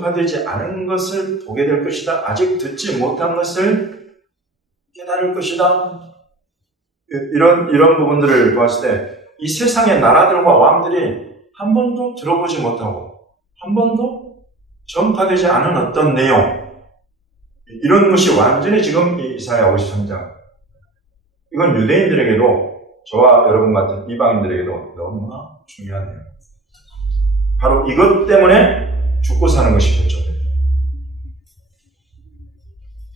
전파되지 않은 것을 보게 될 것이다. 아직 듣지 못한 것을 깨달을 것이다. 이런 부분들을 보았을 때 이 세상의 나라들과 왕들이 한 번도 들어보지 못하고 한 번도 전파되지 않은 어떤 내용, 이런 것이 완전히 지금 이 이사야 53장, 이건 유대인들에게도 저와 여러분 같은 이방인들에게도 너무나 중요한 내용. 바로 이것 때문에 죽고 사는 것이 결정됩니다.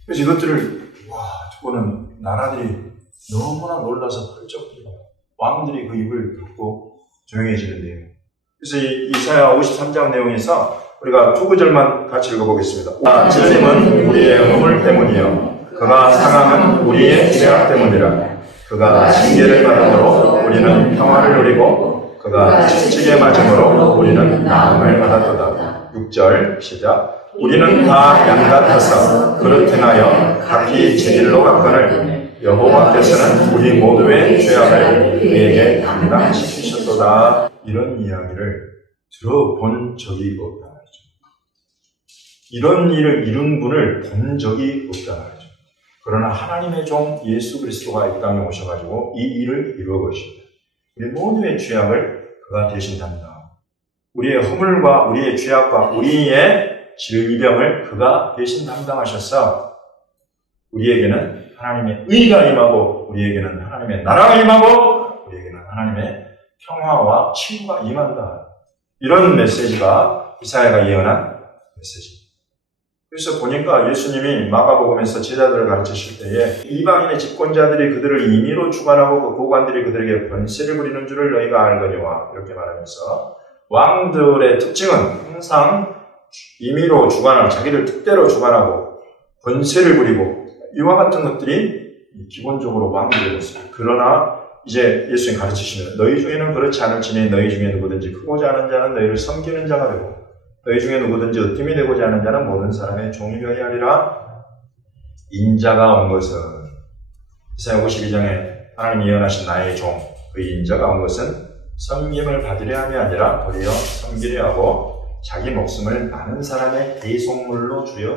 그래서 이것들을 듣고는 나라들이 너무나 놀라서 펄쩍 뛰고 왕들이 그 입을 닫고 조용해지는데요. 그래서 이 이사야 53장 내용에서 우리가 두 구절만 같이 읽어보겠습니다. 찔림은 우리의 허물 때문이요 그가 상함은 우리의 죄악 때문이라. 그가 징계를 받음으로 우리는 평화를 누리고 그가 채찍에 맞음으로 우리는 나음을 받았도다. 6절 시작. 우리는 다 양 같아서 그릇 행하여 각기 제 길로 갔거늘 여호와께서는 우리 모두의 죄악을 그에게 담당시키셨도다. 이런 이야기를 들어본 적이 없다 말이죠. 이런 일을 이룬 분을 본 적이 없다 말이죠. 그러나 하나님의 종 예수 그리스도가 이 땅에 오셔가지고 이 일을 이루어 보십니다. 우리 모두의 죄악을 그가 대신 담당하고 우리의 허물과 우리의 죄악과 우리의 질병을 그가 대신 담당하셔서 우리에게는 하나님의 의가 임하고 우리에게는 하나님의 나라가 임하고 우리에게는 하나님의 평화와 치유가 임한다. 이런 메시지가 이사야가 예언한 메시지입니다. 그래서 보니까 예수님이 마가복음에서 제자들을 가르치실 때에 이방인의 집권자들이 그들을 임의로 주관하고 그 고관들이 그들에게 번세를 부리는 줄을 너희가 알거니와 이렇게 말하면서 왕들의 특징은 항상 임의로 주관하고 자기들 뜻대로 주관하고 번세를 부리고 이와 같은 것들이 기본적으로 왕들의 모습입니다. 그러나 이제 예수님 가르치시면 너희 중에는 그렇지 않을지니 너희 중에 누구든지 크고자 하는 자는 너희를 섬기는 자가 되고 너희 중에 누구든지 으뜸이 되고자 하는 자는 모든 사람의 종이 되어야 하리라. 인자가 온 것은 이사야 52장에 하나님이 예언하신 나의 종 그 인자가 온 것은 섬김을 받으려 함이 아니라 도리어 섬기려 하고 자기 목숨을 많은 사람의 대속물로 주려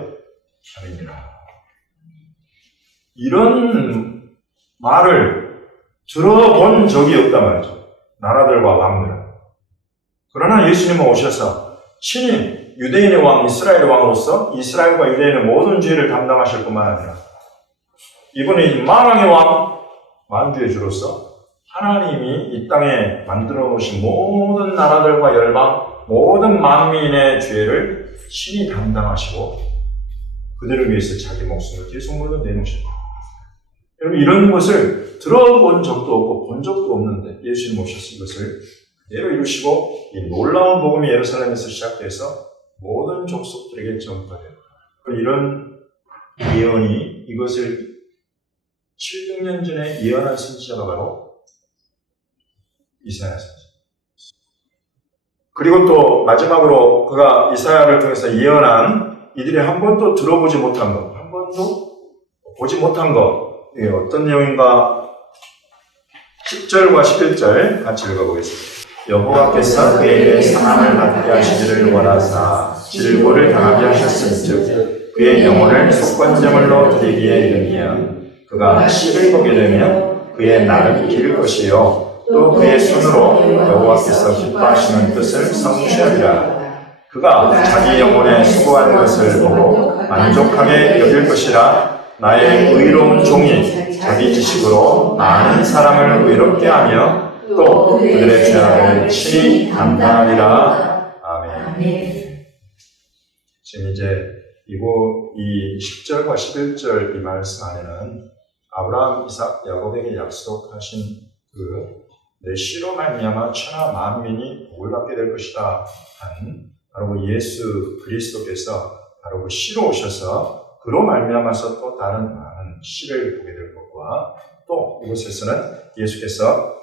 함이니라. 이런 말을 들어본 적이 없단 말이죠. 나라들과 왕들은. 그러나 예수님은 오셔서 친히 유대인의 왕, 이스라엘의 왕으로서 이스라엘과 유대인의 모든 죄를 담당하실 뿐만 아니라 이분이 만왕의 왕, 만주의 주로서 하나님이 이 땅에 만들어 놓으신 모든 나라들과 열방, 모든 만민의 죄를 친히 담당하시고 그들을 위해서 자기 목숨을 대속물로 내놓으십니다. 여러분 이런 것을 들어본 적도 없고 본 적도 없는데 예수님 오셔서 이것을 그대로 이루시고 이 놀라운 복음이 예루살렘에서 시작돼서 모든 족속들에게 전파되고 이런 예언이 이것을 700년 전에 예언한 선지자가 바로 이사야 선지자. 그리고 또 마지막으로 그가 이사야를 통해서 예언한 이들이 한 번도 들어보지 못한 것, 한 번도 보지 못한 것, 이게 어떤 내용인가 10절과 11절 같이 읽어보겠습니다. 여호와께서 그에게 상함을 받게 하시기를 원하사 질고를 당하게 하셨음즉 그의 영혼을 속건제물로 드리기에 이르면 그가 씨를 보게 되면 그의 날은 길 것이요 또 그의 손으로 여호와께서 기뻐하시는 뜻을 성취하리라. 그가 자기 영혼에 수고한 것을 보고 만족하게 여길 것이라. 나의 의로운 종이 자기 지식으로 많은 사람을 의롭게 하며 또 그들의 죄악을 친히 담당하리라. 아멘. 지금 이제 이 10절과 11절 이 말씀 안에는 아브라함, 이삭, 야곱에게 약속하신 내 씨로 말미암아 천하 만민이 복을 받게 될 것이다 한 바로 예수 그리스도께서 바로 그 씨로 오셔서 그로 말미암아서 또 다른 많은 씨를 보게 될 것과 또 이곳에서는 예수께서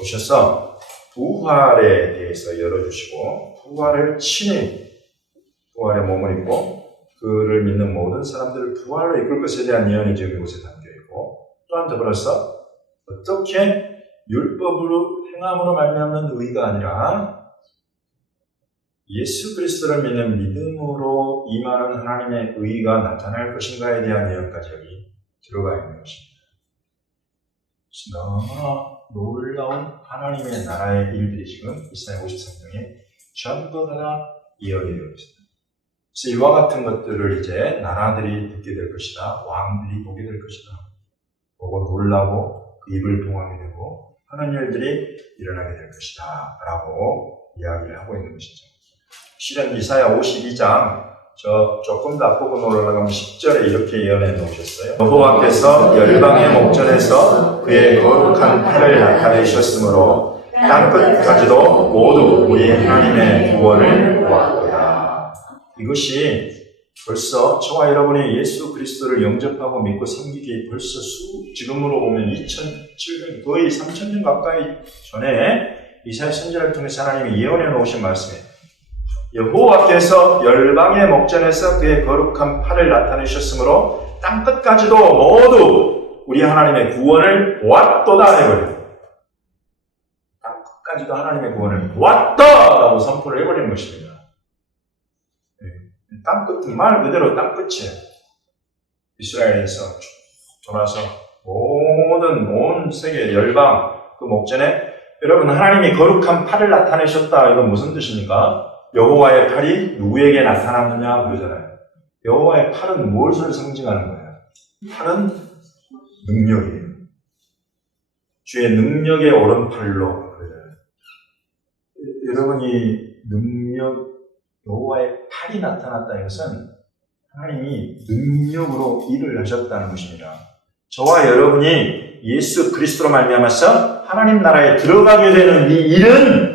오셔서 부활에 대해서 열어주시고 부활을 친히 부활의 몸을 입고 그를 믿는 모든 사람들을 부활로 이끌 것에 대한 예언이 지금 이곳에 담겨있고 또한 더불어서 어떻게 율법으로 행함으로 말미암는 의가 아니라 예수 그리스도를 믿는 믿음으로 임하는 하나님의 의가 나타날 것인가에 대한 예언까지 여기 들어가 있는 것입니다. 너무나 놀라운 하나님의 나라의 일들이 지금 이사야 53장에 전부 다 예언이 되어 있습니다. 그래서 이와 같은 것들을 이제 나라들이 듣게 될 것이다. 왕들이 보게 될 것이다. 보고 놀라고 그 입을 봉하게 되고 하는 일들이 일어나게 될 것이다. 라고 이야기를 하고 있는 것이죠. 실은 이사야 52장 조금 더 앞부분 올라가면 10절에 이렇게 예언해 놓으셨어요. 여호와께서 열방의 목전에서 그의 거룩한 팔을 나타내셨으므로 땅끝까지도 모두 우리 하나님의 구원을 보았도다. 이것이 벌써 저와 여러분이 예수 그리스도를 영접하고 믿고 섬기기 벌써 지금으로 보면 2700, 거의 3000년 가까이 전에 이사야 선지자를 통해서 하나님이 예언해 놓으신 말씀이에요. 여호와께서 열방의 목전에서 그의 거룩한 팔을 나타내셨으므로 땅끝까지도 모두 우리 하나님의 구원을 보았도다 해버려요. 땅끝까지도 하나님의 구원을 보았다! 라고 선포를 해버리는 것입니다. 땅끝은 말 그대로 땅끝이에요. 이스라엘에서 돌아서 온 세계 열방 그 목전에 여러분 하나님이 거룩한 팔을 나타내셨다. 이건 무슨 뜻입니까? 여호와의 팔이 누구에게 나타났느냐 그러잖아요. 여호와의 팔은 무엇을 상징하는 거예요? 팔은 능력이에요. 주의 능력의 오른팔로 그러잖아요. 여러분이 여호와의 팔이 나타났다 이것은 하나님이 능력으로 일을 하셨다는 것입니다. 저와 여러분이 예수 그리스도로 말미암아서 하나님 나라에 들어가게 되는 이 일은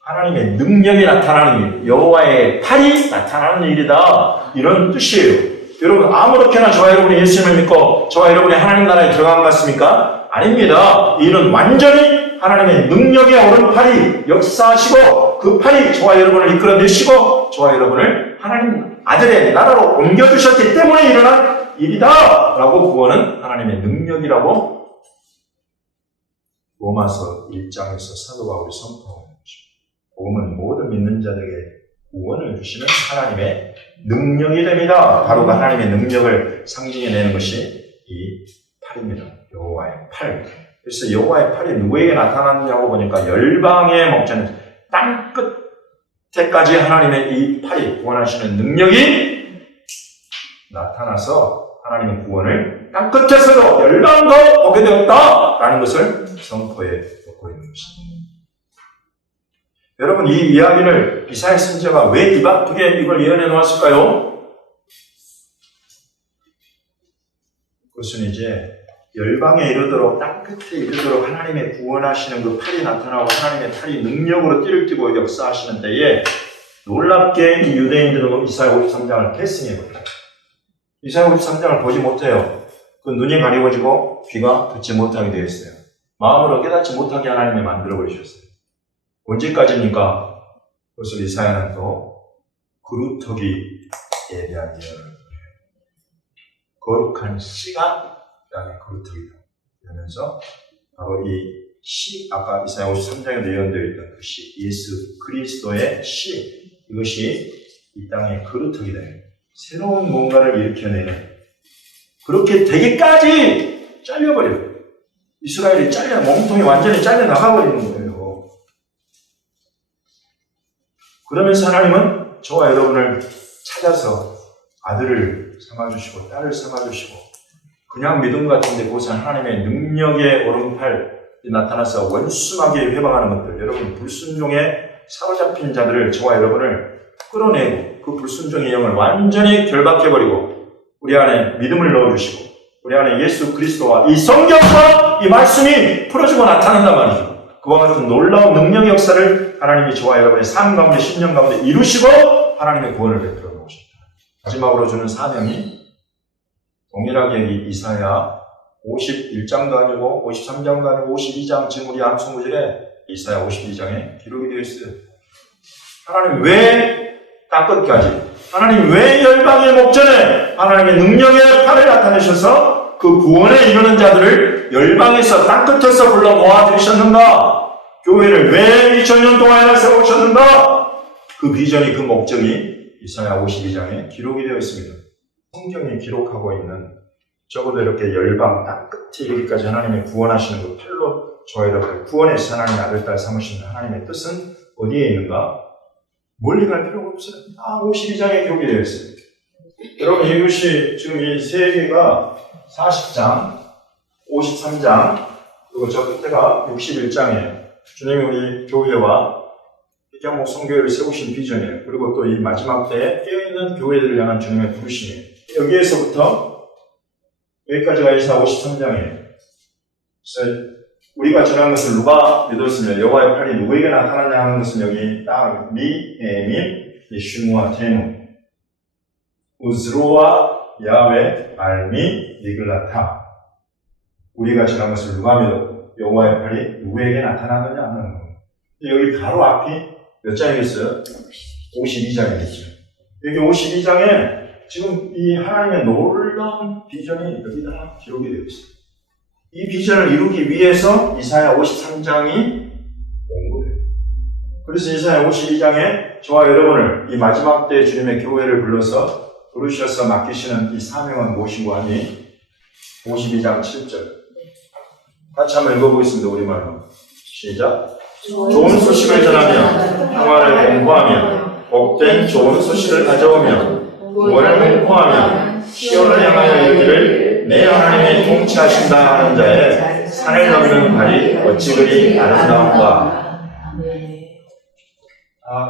하나님의 능력이 나타나는 일, 여호와의 팔이 나타나는 일이다. 이런 뜻이에요. 여러분 아무렇게나 저와 여러분이 예수님을 믿고 저와 여러분이 하나님 나라에 들어간 것 같습니까? 아닙니다. 이 일은 완전히 하나님의 능력의 오른팔이 역사하시고 그 팔이 저와 여러분을 이끌어내시고 저와 여러분을 하나님 아들의 나라로 옮겨주셨기 때문에 일어난 일이다. 라고 구원은 하나님의 능력이라고 로마서 1장에서 사도 바울이 선포하고 복음은 모든 믿는 자들에게 구원을 주시는 하나님의 능력이 됩니다. 바로 그 하나님의 능력을 상징해내는 것이 이 팔입니다. 여호와의 팔. 그래서 여호와의 팔이 누구에게 나타났냐고 보니까 열방의 목전, 땅 끝에까지 하나님의 이 팔이 구원하시는 능력이 나타나서 하나님의 구원을 땅 끝에서도 열방도 보게 되었다라는 것을 선포해 놓고 있는 것입니다. 여러분 이 이야기를 이사야 선지자가 왜 입 아프게 이걸 예언해 놓았을까요? 그것은 이제 열방에 이르도록 땅끝에 이르도록 하나님의 구원하시는 그 팔이 나타나고 하나님의 팔이 능력으로 띠를 띠고 역사하시는 때에 놀랍게 이 유대인들은 이사야 53장을 패싱해버려요. 이사야 53장을 보지 못해요. 그 눈이 가리워지고 귀가 듣지 못하게 되어 있어요. 마음으로 깨닫지 못하게 하나님이 만들어버리셨어요. 언제까지입니까? 그래서 이사야는 또 그루터기에 대한 예언을 해요. 거룩한 씨가 땅의 그루터기다. 그러면서 바로 이 씨, 아까 이사야 53장에 예언되어 있던 그 씨, 예수 그리스도의 씨, 이것이 이 땅의 그루터기다. 새로운 뭔가를 일으켜내는 그렇게 되기까지 잘려버려요. 이스라엘이 몸통이 완전히 잘려 나가버리는 거예요. 그러면서 하나님은 저와 여러분을 찾아서 아들을 삼아주시고 딸을 삼아주시고 그냥 믿음 같은데 그것은 하나님의 능력의 오른팔이 나타나서 원순하게 회방하는 것들, 여러분 불순종에 사로잡힌 자들을 저와 여러분을 끌어내고 그 불순종의 영을 완전히 결박해버리고 우리 안에 믿음을 넣어주시고 우리 안에 예수 그리스도와 이 성경과 이 말씀이 풀어주고 나타난단 말이죠. 그와 같은 놀라운 능력의 역사를 하나님이 저와 여러분의 삶 가운데 10년 가운데 이루시고 하나님의 구원을 베풀어 놓으십니다. 마지막으로 주는 사명이 동일하게 이사야 51장도 아니고 53장도 아니고 52장 지금 우리 암송구절에 이사야 52장에 기록이 되어 있어요. 하나님 왜 땅끝까지 하나님 왜 열방의 목전에 하나님의 능력의 팔을 나타내셔서 그 구원에 이르는 자들을 열방에서 땅끝에서 불러 모아들이셨는가? 교회를 왜 2000년 동안이나 세우셨는가? 그 비전이, 그 목적이 이사야 52장에 기록이 되어 있습니다. 성경이 기록하고 있는, 적어도 이렇게 열방 딱 끝에 이르기까지 하나님의 구원하시는 그 팔로 저와 여러분을 구원해서 하나님의 아들, 딸 삼으시는 하나님의 뜻은 어디에 있는가? 멀리 갈 필요가 없어요. 52장에 기록이 되어 있어요. 여러분, 이것이 지금 이 세 개가 40장, 53장, 그리고 저 끝에가 61장이에요. 주님이 우리 교회와 백양목 성교회를 세우신 비전이에요. 그리고 또 이 마지막 때에 깨어있는 교회들을 향한 주님의 부르심이에요. 여기에서부터 여기까지가 이사야 53장이에요. 그래서 우리가 전한 것을 누가 믿었으며 여호와의 팔이 누구에게 나타났냐 하는 것은 여기 딱 미에민, 예슈무아 테무, 우즈로와 야외, 알미, 니글라타. 우리가 전한 것을 누가 믿었고 여호와의 팔이 누구에게 나타나느냐 하는 겁니다. 여기 바로 앞이 몇 장이겠어요? 52장이겠죠. 여기 52장에 지금 이 하나님의 놀라운 비전이 여기다 기록이 되어 있어요. 이 비전을 이루기 위해서 이사야 53장이 온 거예요. 그래서 이사야 52장에 저와 여러분을 이 마지막 때 주님의 교회를 불러서 부르셔서 맡기시는 이 사명은 무엇이고 하니 52장 7절 같이 한번 읽어보겠습니다. 우리말로 시작. 좋은 소식을 전하며 평화를 공포하며 복된 좋은 소식을 가져오며 구원을 공포하며 시온을 향하여 이르기를 내 하나님이 통치하신다 하는 자의 산을 넘는 발이 어찌 그리 아름다운가.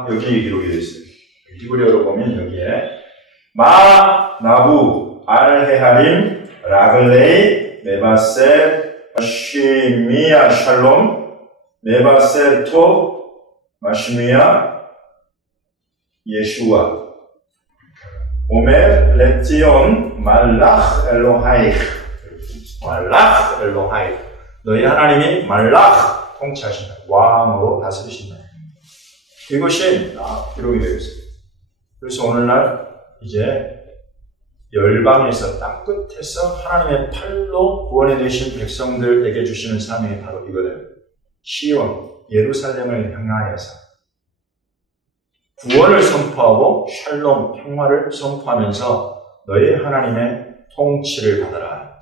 여기 기록이 되어 있어요. 히브리어로 보면 여기에 마, 나부, 알헤하림, 라글레이, 메바셋, 마시미야 샬롬, 메바셋토, 마시미야 예슈아, 오멜 레티온 말라흐 엘로하이흐, 말라흐 엘로하이흐, 너희 하나님이 말라흐 통치하신다, 왕으로 다스리신다. 이것이 기록이 되어 있어요. 그래서 오늘날 이제 열방에서 땅끝에서 하나님의 팔로 구원해 되신 백성들에게 주시는 사명이 바로 이거예요. 시온, 예루살렘을 향하여서 구원을 선포하고 샬롬, 평화를 선포하면서 너희 하나님의 통치를 받아라.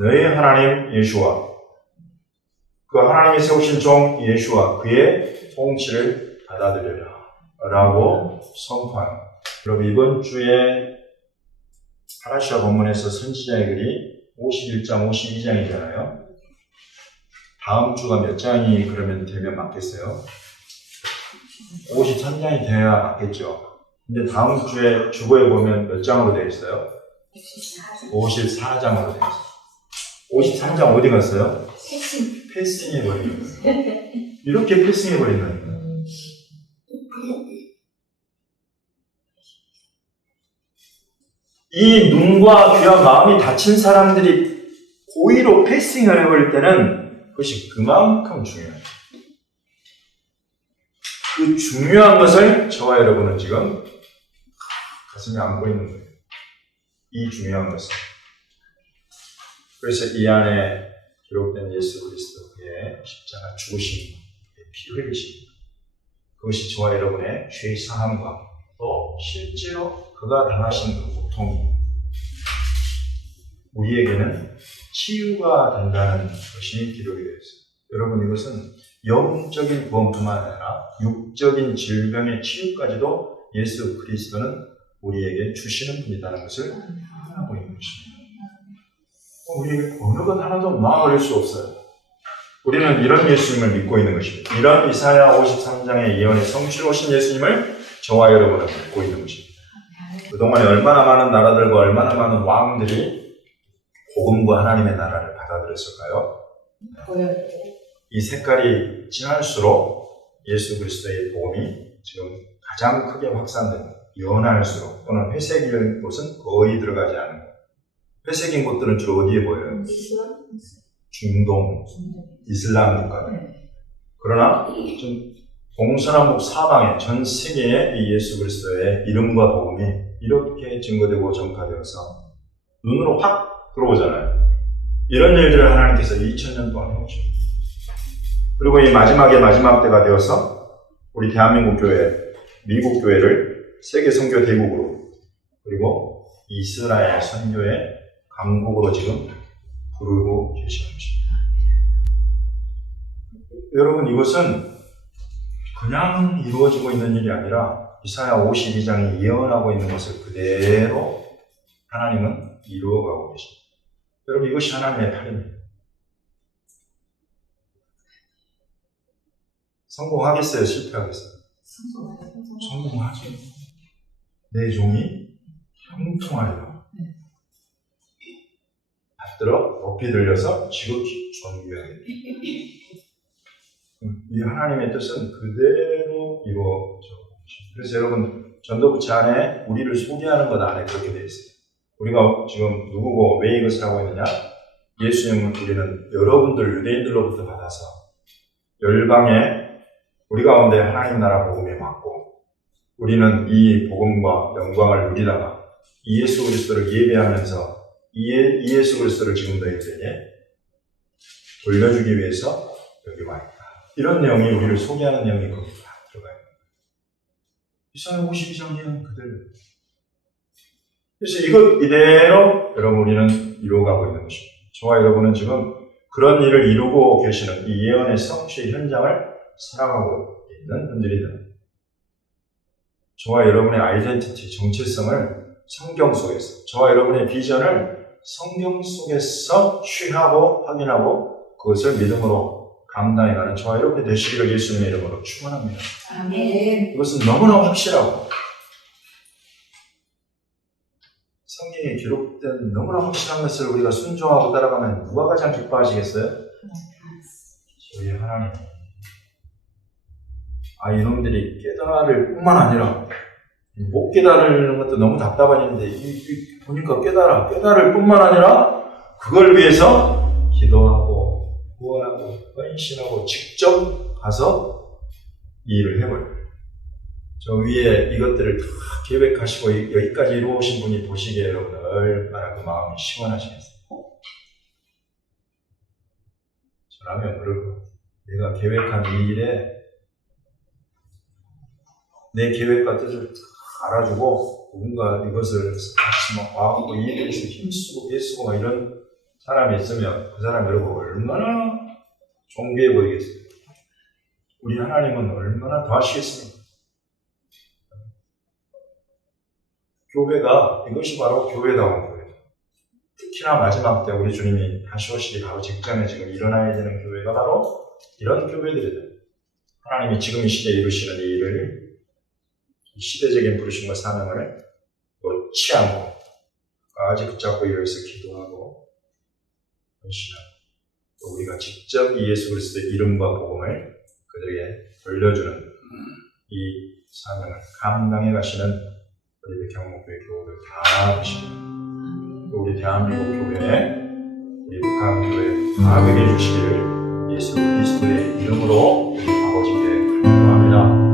너희 하나님 예수와 그 하나님이 세우신 종 예수와 그의 통치를 받아들여라 라고 선포하는 거예요. 그럼 이번 주에 파라시아 본문에서 선지자의 글이 51장, 52장이잖아요. 다음 주가 몇 장이 그러면 되면 맞겠어요? 53장이 돼야 맞겠죠. 근데 다음 주에 주보에 보면 몇 장으로 되어 있어요? 54장으로 되어 있어요. 53장 어디 갔어요? 패싱해버리는 거예요. 이렇게 패싱해버리는 거예요. 이 눈과 귀와 마음이 다친 사람들이 고의로 패싱을 해버릴 때는 그것이 그만큼 중요해요. 그 중요한 것을 저와 여러분은 지금 가슴에 안고 있는 거예요. 이 중요한 것을. 그래서 이 안에 기록된 예수 그리스도의 십자가 죽으심, 피 흘리심, 그것이 저와 여러분의 죄의 사함과 또 실제로 그가 당하신 그 고통이 우리에게는 치유가 된다는 것이 기록이 되어 있습니다. 여러분, 이것은 영적인 구원뿐만 아니라 육적인 질병의 치유까지도 예수 그리스도는 우리에게 주시는 분이라는 것을 확인하고 있는 것입니다. 우리에게 어느 것 하나도 막을 수 없어요. 우리는 이런 예수님을 믿고 있는 것입니다. 이런 이사야 53장의 예언의 성취로 오신 예수님을 저와 여러분은 믿고 있는 것입니다. 그동안에 얼마나 많은 나라들과 얼마나 많은 왕들이 복음과 하나님의 나라를 받아들였을까요? 이 색깔이 진할수록 예수 그리스도의 복음이 지금 가장 크게 확산됩니다. 연할수록 또는 회색인 곳은 거의 들어가지 않는 것. 회색인 곳들은 주로 어디에 보여요? 중동, 이슬람 국가들. 그러나 좀 동서남북 사방에 전 세계에 이 예수 그리스도의 이름과 복음이 이렇게 증거되고 전파되어서 눈으로 확 들어오잖아요. 이런 일들을 하나님께서 2000년 동안 해오십니다. 그리고 이 마지막 때가 되어서 우리 대한민국 교회 미국 교회를 세계 선교 대국으로 그리고 이스라엘 선교의 강국으로 지금 부르고 계시는 것입니다. 여러분, 이것은 그냥 이루어지고 있는 일이 아니라 이사야 52장이 예언하고 있는 것을 그대로 하나님은 이루어가고 계십니다. 여러분, 이것이 하나님의 팔입니다. 성공하겠어요? 실패하겠어요? 성공하죠. 내 종이 형통하리라. 받들어 높이 들려서 지극히 존귀하게. 이 하나님의 뜻은 그대로 이루어져. 그래서 여러분, 전도부채 안에 우리를 소개하는 것 안에 그렇게 되어 있어요. 우리가 지금 누구고 왜 이것을 하고 있느냐? 예수님은 우리는 여러분들 유대인들로부터 받아서 열방에 우리 가운데 하나님 나라 복음이 왔고, 우리는 이 복음과 영광을 누리다가 이 예수 그리스도를 예배하면서 이 예수 그리스도를 지금 너희들에게 돌려주기 위해서 여기 와 있다. 이런 내용이 우리를 소개하는 내용이 거기 다 들어가요. 이사야 52장에는 그대로. 그래서 이것 이대로 여러분 우리는 이루어가고 있는 것입니다. 저와 여러분은 지금 그런 일을 이루고 계시는 이 예언의 성취의 현장을 살아가고 있는 분들이다. 저와 여러분의 아이덴티티, 정체성을 성경 속에서, 저와 여러분의 비전을 성경 속에서 취하고 확인하고 그것을 믿음으로 감당해가는 저와 여러분이 되시기를 예수님의 이름으로 축원합니다. 아멘. 이것은 너무나 확실하고 성경에 기록된 너무나 확실한 것을 우리가 순종하고 따라가면 누가 가장 기뻐하시겠어요? 저희 하나님. 이놈들이 깨달을 뿐만 아니라 못 깨달는 것도 너무 답답한데 보니까 깨달을 뿐만 아니라 그걸 위해서 기도하고 구원하고 헌신하고 직접 가서 이 일을 해버려요. 저 위에 이것들을 다 계획하시고 여기까지 이루어오신 분이 보시기에 여러분 얼마나 그 마음이 시원하시겠어요. 저라면 그럴 것 같아요. 내가 계획한 이 일에 내 계획과 뜻을 알아주고 누군가 이것을 같이 막 와갖고 이 일에 대해서 힘쓰고 애쓰고 막 이런 사람이 있으면 그 사람 여러분 얼마나 존귀해 보이겠어요. 우리 하나님은 얼마나 더 하시겠습니까? 교회가 이것이 바로 교회다운 교회. 특히나 마지막 때 우리 주님이 다시 오시기 바로 직전에 지금 일어나야 되는 교회가 바로 이런 교회들이다. 하나님이 지금 이 시대에 이루시는 이 일을 이 시대적인 부르심과 사명을 놓지 않고 끝까지 붙잡고 이를 위해서 기도하고 헌신하고 또 우리가 직접 이 예수 그리스도의 이름과 복음을 그들에게 돌려주는 이 사명을 감당해 가시는 우리 경목교회 교우들 다 계십니다. 또 우리 대한민국 교회, 우리 북한 교회 다 되게 해주시기를 예수 그리스도의 이름으로 우리 아버지께 기도합니다.